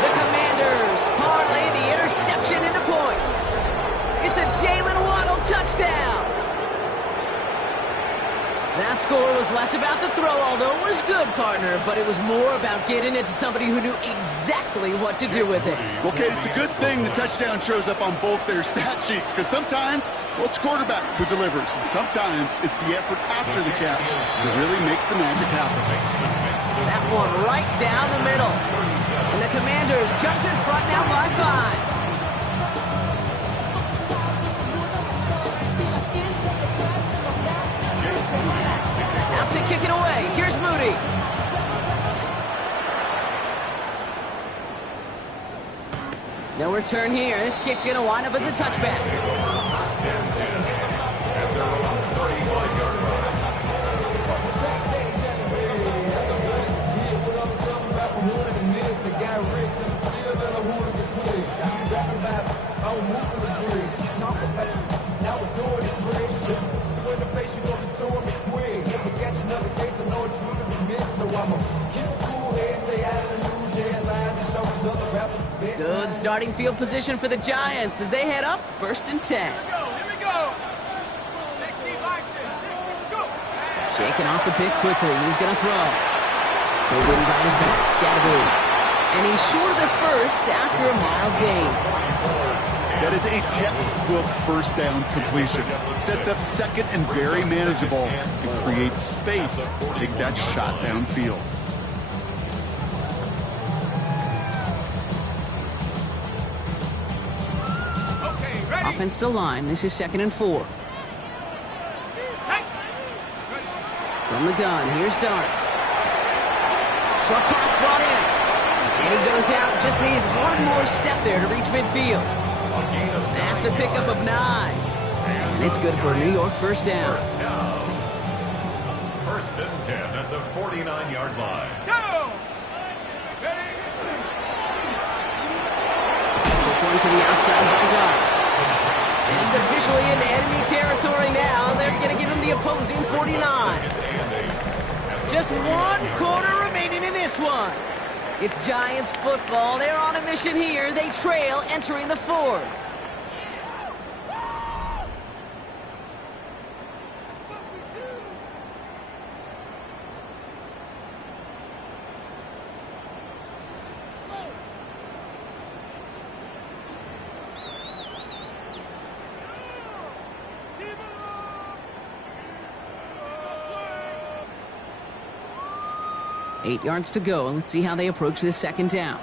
The Commanders almost parlay the interception into points. It's a Jalen Waddle touchdown. That score was less about the throw, although it was good, partner, but it was more about getting it to somebody who knew exactly what to do with it. Okay, it's a good thing the touchdown shows up on both their stat sheets, because sometimes, well, it's quarterback who delivers, and sometimes it's the effort after the catch that really makes the magic happen. That one right down the middle. And the Commanders jump in front now by 5. Out to kick it away. Here's Moody. No return here. This kick's going to wind up as a touchback. Good starting field position for the Giants as they head up 1st and 10. Here we go. 60 by 6. Go. Shaking off the pick quickly. He's going to throw. They win by his back. Scatterby. And he's short of the first after a mild gain. That is a textbook first down completion. Sets up second and very manageable and creates space to take that shot downfield. Offense still line. This is 2nd and 4. From the gun, here's Dart. Short pass brought in. And he goes out. Just needed one more step there to reach midfield. That's a pickup of 9. And it's good for a New York first down. 1st and 10 at the 49-yard line. Go. Quick one to the outside by Dart. And he's officially into enemy territory now. They're going to give him the opposing 49. Just 1 quarter remaining in this one. It's Giants football. They're on a mission here. They trail entering the 4th. Eight yards to go. Let's see how they approach this 2nd down.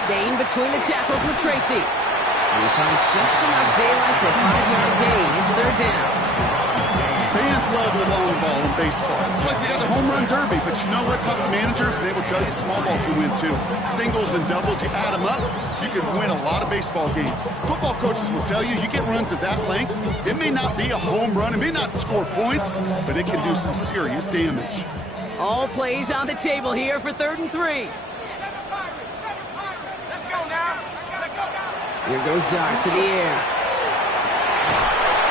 Staying between the tackles with Tracy. And he finds just enough daylight for a 5-yard gain. It's 3rd down. Fans love the long ball in baseball. It's like they got the home run derby, but you know what? Talk to managers, and they will tell you small ball can win too. Singles and doubles, you add them up, you can win a lot of baseball games. Football coaches will tell you, you get runs of that length, it may not be a home run, it may not score points, but it can do some serious damage. All plays on the table here for 3rd and 3. Let's go now. Here goes Dart to the air.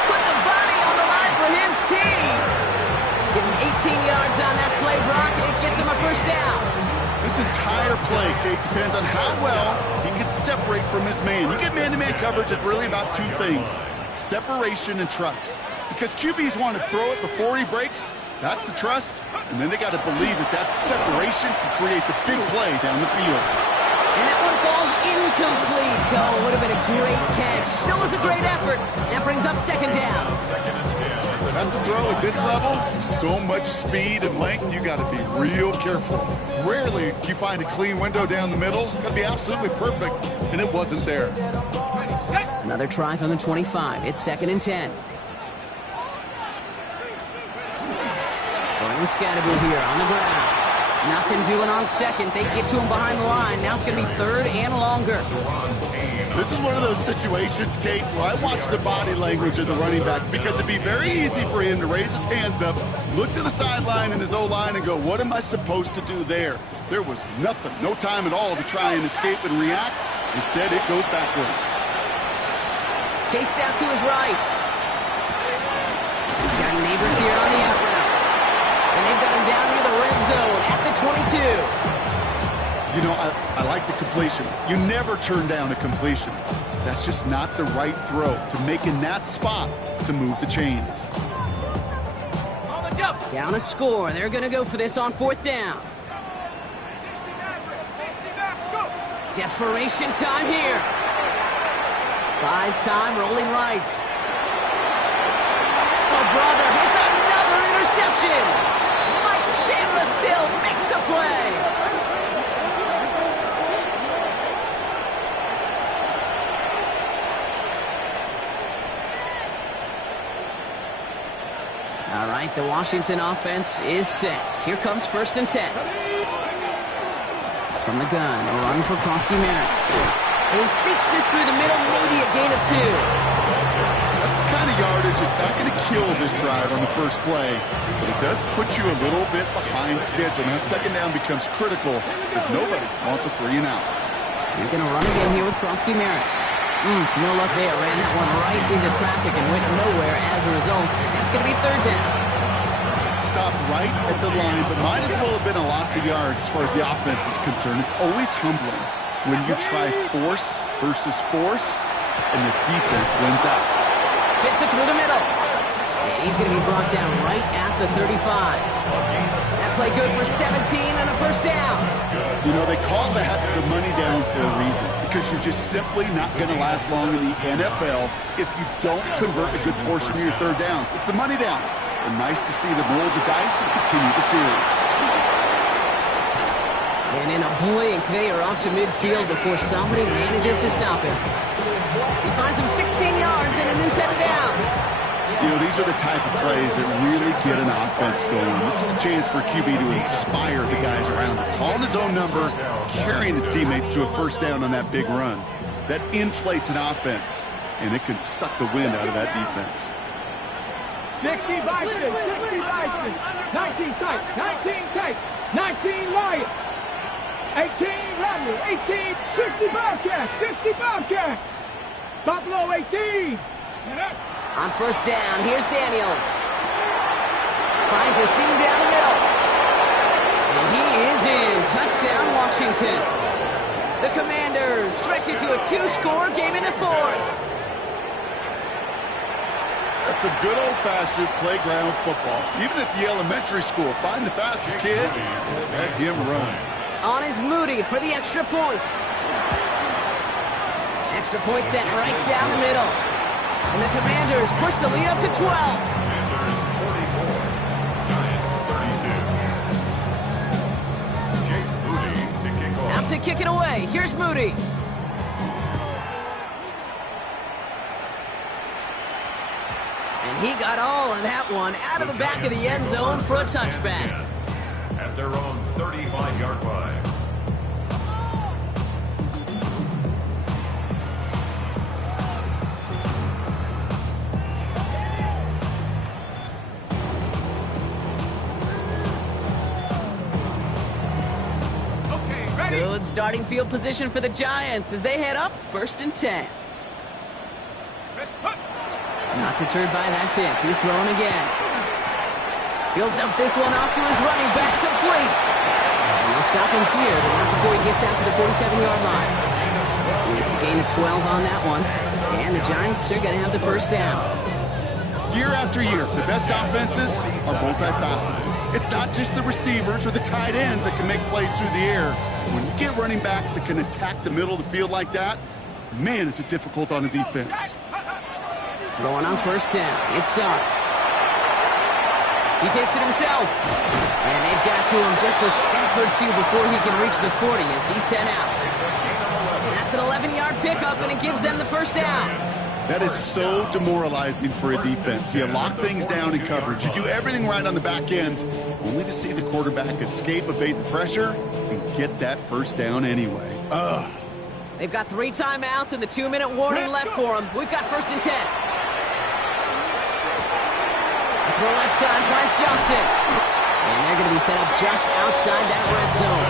Put the body on the line for his team. Give him 18 yards on that play, Brock, and it gets him a 1st down. This entire play, Kate, depends on how well he can separate from his man. You get man-to-man coverage, it's really about 2 things, separation and trust. Because QBs want to throw it before he breaks, that's the trust, and then they got to believe that that separation can create the big play down the field. And that one falls incomplete. Oh, it would have been a great catch. Still was a great effort. That brings up 2nd down. That's a throw at this level. So much speed and length, you got to be real careful. Rarely do you find a clean window down the middle. Got to be absolutely perfect, and it wasn't there. Another try from the 25. It's 2nd and 10. Going Scatterby here on the ground. Nothing doing on 2nd. They get to him behind the line. Now it's going to be 3rd and longer. This is one of those situations, Kate, where I watch the body language of the running back because it'd be very easy for him to raise his hands up, look to the sideline and his O-line and go, what am I supposed to do there? There was nothing, no time at all to try and escape and react. Instead, it goes backwards. Chased out to his right. He's got neighbors here on the out route. And they've got him down near the red zone at the 22. You know, I like the completion. You never turn down a completion. That's just not the right throw to make in that spot to move the chains. Down a score. They're going to go for this on 4th down. Desperation time here. Buys time, rolling right. Oh, brother, it's another interception. Mike Sandra still makes the play. All right, the Washington offense is set. Here comes 1st and 10. From the gun, a run for Krosky Merritt. And he sneaks this through the middle, maybe a gain of 2. That's the kind of yardage it's not going to kill this drive on the first play, but it does put you a little bit behind schedule. Now 2nd down becomes critical because nobody wants a 3 and out. They're going to run again here with Krosky Merritt. No luck there. Ran that one right into traffic and went nowhere as a result. It's going to be 3rd down. Stopped right at the line, but might as well have been a loss of yards as far as the offense is concerned. It's always humbling when you try force versus force, and the defense wins out. Fits it through the middle. And he's going to be brought down right at the 35. That play good for 17 and a 1st down. You know, they call that the money down for a reason, because you're just simply not going to last long in the NFL if you don't convert a good portion of your 3rd downs. It's the money down. And nice to see them roll the dice and continue the series. And in a blink, they are off to midfield before somebody manages to stop him. He finds him 16 yards and a new set of downs. You know, these are the type of plays that really get an offense going. This is a chance for a QB to inspire the guys around him. Calling his own number, carrying his teammates to a 1st down on that big run. That inflates an offense, and it can suck the wind out of that defense. 60 Vikings, 60 Vikings, 19 tight, 19 tight, 19 Lions, 18 Rebel, 18, 60 Bobcats, 60 Bobcats, Buffalo 18. On 1st down, here's Daniels. Finds a seam down the middle. And he is in. Touchdown, Washington. The Commanders stretch it to a 2-score game in the 4th. That's some good old-fashioned playground football. Even at the elementary school, find the fastest kid, let him run. On is Moody for the extra point. Extra point sent right down the middle. And the Commanders push the lead up to 12. Commanders 44, Giants 32. Jake Moody to kick off. Out to kick it away. Here's Moody. And he got all of that one out of the back of the end zone for a touchback. At their own 35-yard line. Good starting field position for the Giants as they head up 1st and 10. Not deterred by that pick. He's throwing again. He'll dump this one off to his running back, complete. And they'll stop him here, but not before he gets out to the 47-yard line. It's a gain of 12 on that one. And the Giants are going to have the 1st down. Year after year, the best offenses are multifaceted. It's not just the receivers or the tight ends that can make plays through the air. When you get running backs that can attack the middle of the field like that, man, is it difficult on the defense. Going on 1st down. It's Starks. He takes it himself. And they've got to him just a step or 2 before he can reach the 40 as he's sent out. That's an 11-yard pickup, and it gives them the 1st down. That is so demoralizing for a defense. You lock things down in coverage. You do everything right on the back end, only to see the quarterback escape, evade the pressure, and get that 1st down anyway. Ugh. They've got 3 timeouts and the 2-minute warning left for them. We've got 1st and 10. Up the left side finds Johnson. And they're going to be set up just outside that red zone.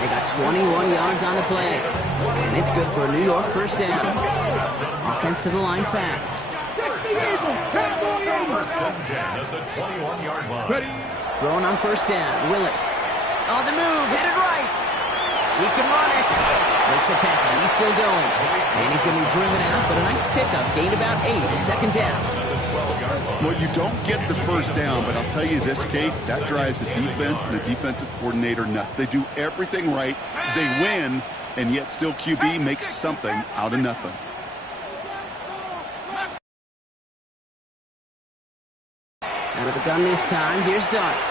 They got 21 yards on the play. And it's good for a New York 1st down. Offense to the line fast. First and 10 at the 21-yard line. Throwing on 1st down, Willis. On the move, headed right. He can run it. Makes a tackle. He's still going. And he's going to be driven out, but a nice pickup. Gained about 8. Second down. Well, you don't get the first down, but I'll tell you this, Kate, that drives the defense and the defensive coordinator nuts. They do everything right. They win, and yet still QB makes something out of nothing. Out of the gun this time. Here's Dart.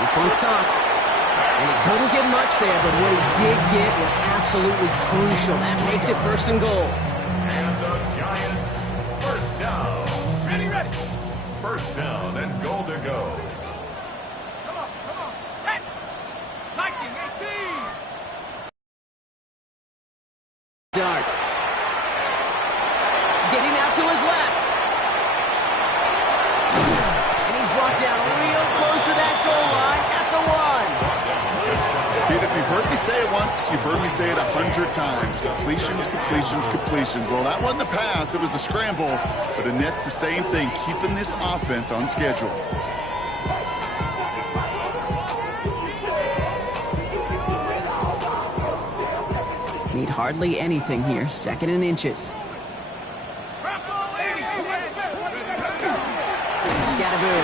This one's caught. And he couldn't get much there, but what he did get was absolutely crucial. That makes it first and goal. And the Giants, first down. Ready. First down and goal to go. Come on. Set. Liking 18. Dart. Getting out to his left. And he's brought down real close to that goal line at the 1. Kate, if you've heard me say it once, you've heard me say it 100 times. Completions. Well, that wasn't a pass. It was a scramble. But it nets the same thing, keeping this offense on schedule. Need hardly anything here. Second and inches. Scatterboo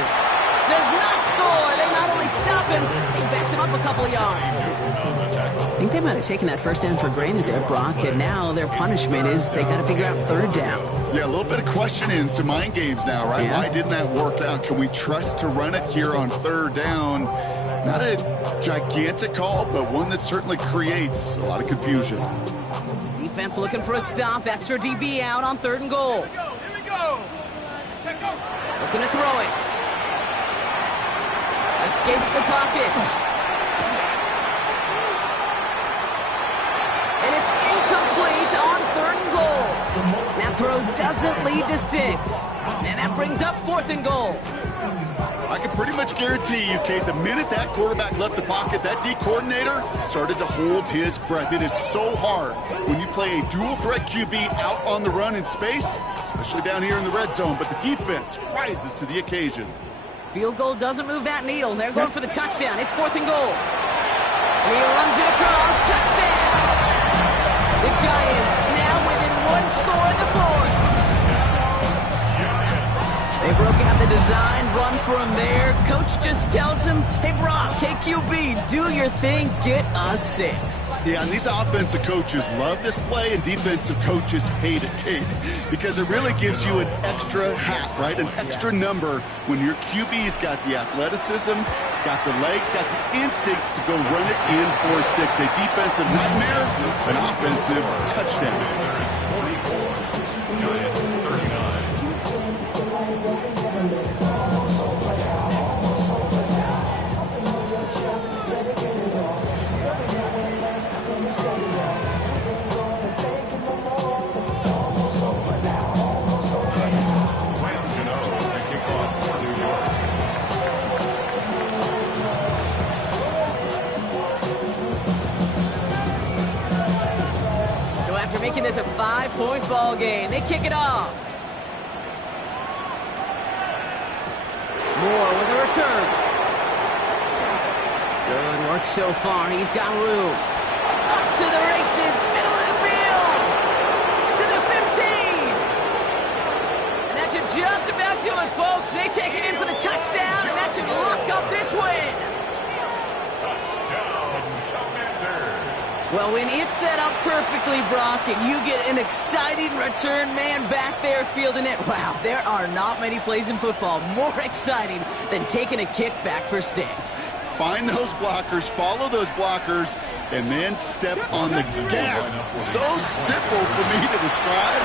does not score. They not only stop him, they backed him up a couple of yards. I think they might have taken that first down for granted there, Brock, and now their punishment is they got to figure out third down. Yeah, a little bit of questioning, some mind games now, right? Yeah. Why didn't that work out? Can we trust to run it here on third down? Not a gigantic call, but one that certainly creates a lot of confusion. Defense looking for a stop. Extra DB out on third and goal. Here we go. Looking to throw it. Escapes the pocket. And it's incomplete on third and goal. That throw doesn't lead to 6. And that brings up fourth and goal. I can pretty much guarantee you, Kate, the minute that quarterback left the pocket, that D coordinator started to hold his breath. It is so hard when you play a dual threat QB out on the run in space, especially down here in the red zone, but the defense rises to the occasion. Field goal doesn't move that needle. They're going for the touchdown. It's fourth and goal. And he runs it across. Touchdown! The Giants now within 1 score in the fourth. They broke out the design, run for him there. Coach just tells him, hey, Brock, KQB, do your thing, get us 6. Yeah, and these offensive coaches love this play, and defensive coaches hate it, Kate, because it really gives you an extra hat, right? An extra number when your QB's got the athleticism, got the legs, got the instincts to go run it in for 6. A defensive nightmare, an offensive touchdown. There is 44. Giants 39. Making this a 5-point ball game. They kick it off. Moore with a return. Good work so far. He's got room. Up to the races. Middle of the field. To the 15. And that should just about do it, folks. They take it in for the touchdown, and that should lock up this win. Touchdown, Commanders. Well, when it's set up perfectly, Brock, and you get an exciting return man back there fielding it, wow, there are not many plays in football more exciting than taking a kick back for 6. Find those blockers, follow those blockers, and then step on the gas. So simple for me to describe,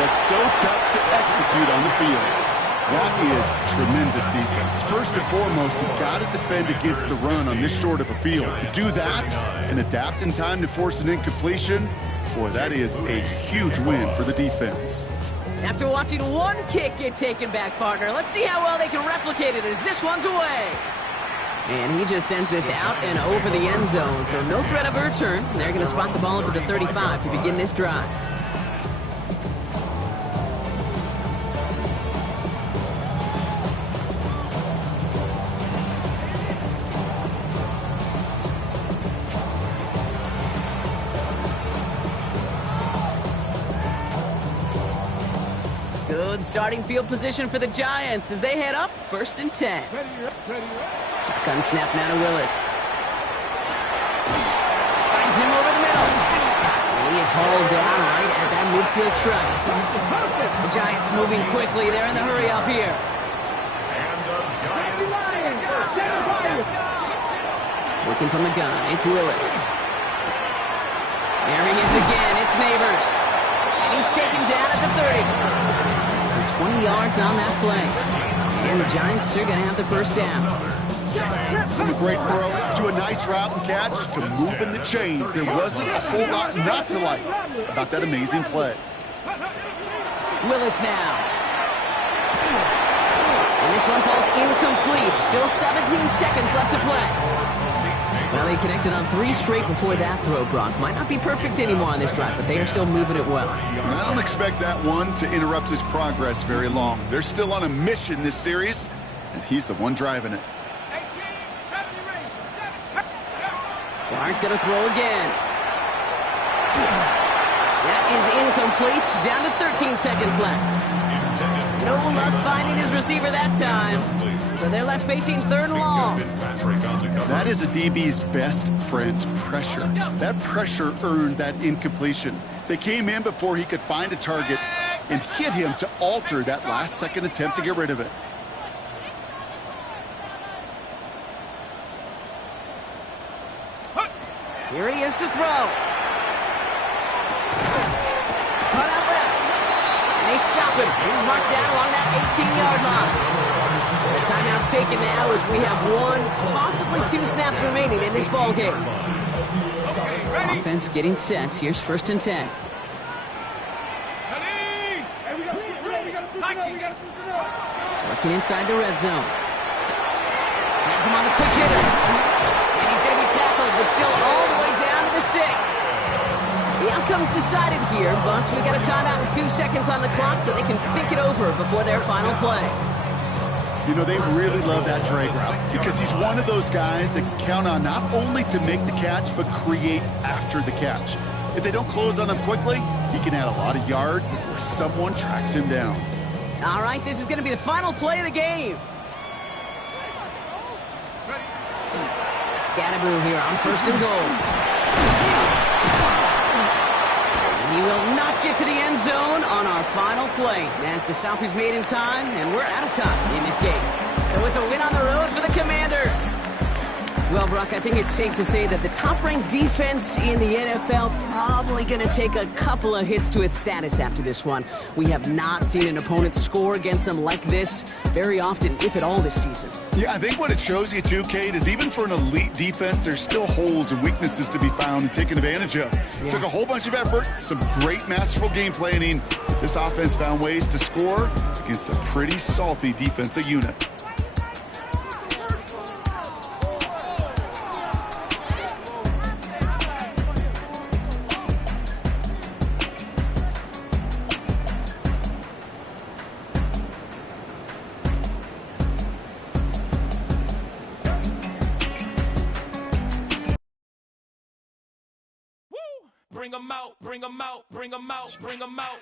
yet so tough to execute on the field. That is tremendous defense. First and foremost, you've got to defend against the run on this short of a field. To do that and adapt in time to force an incompletion, boy, that is a huge win for the defense. After watching one kick get taken back, partner, let's see how well they can replicate it as this one's away. And he just sends this out and over the end zone, so no threat of a return. They're going to spot the ball up at the 35 to begin this drive. Good starting field position for the Giants as they head up 1st and 10. Shotgun snap now to Willis. Finds him over the middle. And he is hauled down right at that midfield stripe. The Giants moving quickly. They're in the hurry up here. Working from the gun. It's Willis. There he is again. It's Neighbors. And he's taken down at the 30. So 20 yards on that play. And the Giants are going to have the first down. From a great throw to a nice route and catch to moving the chains. There wasn't a whole lot not to like about that amazing play. Willis now. And this one falls incomplete. Still 17 seconds left to play. Well, they connected on 3 straight before that throw, Brock. Might not be perfect anymore on this drive, but they are still moving it well. I don't expect that one to interrupt his progress very long. They're still on a mission this series, and he's the one driving it. Clark gonna throw again. That is incomplete. Down to 13 seconds left. No luck finding his receiver that time. So they're left facing 3rd and long. That is a DB's best friend, pressure. That pressure earned that incompletion. They came in before he could find a target and hit him to alter that last-second attempt to get rid of it. Here he is to throw. Cut out left. And they stop him. He's marked down along that 18-yard line. The timeout's taken now as we have 1, possibly 2 snaps remaining in this ball game. Offense getting set. Here's 1st and 10. Working inside the red zone. Has him on the quick hitter. And he's going to be tackled, but still all the way down to the 6. The outcome's decided here, but we got a timeout with 2 seconds on the clock so they can think it over before their final play. You know, they really love that drag route because he's one of those guys that count on not only to make the catch, but create after the catch. If they don't close on him quickly, he can add a lot of yards before someone tracks him down. All right, this is going to be the final play of the game. Scatterboo here on 1st and goal. He will not get to the end zone on our final play as the stop is made in time, and we're out of time in this game. So it's a win on the road for the Commanders. Well, Brock, I think it's safe to say that the top-ranked defense in the NFL probably going to take a couple of hits to its status after this one. We have not seen an opponent score against them like this very often, if at all, this season. Yeah, I think what it shows you, too, Kate, is even for an elite defense, there's still holes and weaknesses to be found and taken advantage of. It took a whole bunch of effort, some great masterful game planning. This offense found ways to score against a pretty salty defensive unit. Bring 'em out, bring 'em out, bring 'em out, bring 'em out.